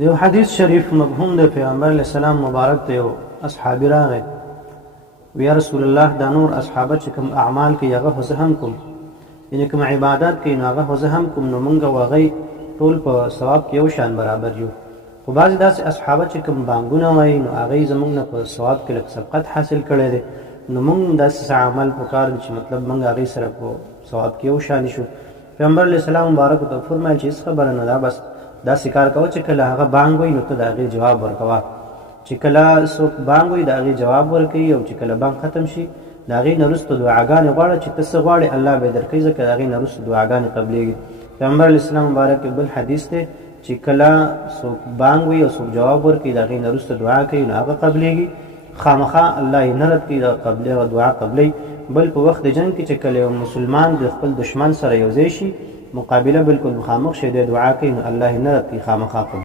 دیو حدیث شریف مفهوم د پیغمبر علیه السلام مبارک ته یو اصحابي راغی ویا رسول الله دا نور اصحابه چې کوم اعمال کوي هغه زه هم کوم، یعنې کوم عبادات کوي نو هغه زه هم کوم، نو موږ او هغوی ټول په ثواب کې یو شان برابر یو. خو بعضې داسې اصحابه چې کوم بانګونه وایي نو هغوی زموږ نه په ثواب کې لږ سبقت حاصل کړی دی، نو موږ داسې عمل پکار دی چې مطلب موږ هغوی سره په ثواب کې یو شان شو. پیغمبر علیه السلام مبارک ته فرمایل چې هېڅ خبره نه ده، بس داسې کار کوه چې کله هغه بانګ وایي نو ته د هغې جواب ورکوه، چې کله څوک بانګ وایي د هغې جواب ورکوي، او چې کله بانګ ختم شي د هغې نه وروسته دعاګانې غواړه چې ته څه غواړې الله به یې درکوي، ځکه د هغې نه وروسته دعاګانې قبلېږي. پیغمبر علیه السلام مبارک بل حدیث دی چې کله څوک بانګ وایي او څوک جواب ورکوي د هغې نه وروسته دعا کوي نو هغه قبلېږي، خامخا الله یې نه رد کوي، د دعا قبلوي. بل په وخت د جنګ کې چې کله یو مسلمان د خپل دشمن سره یو ځای شي، مقابله بالکل مخامخ شي، د دعا کوي نو الله یې نه رد کوي، خامخا قبلوي.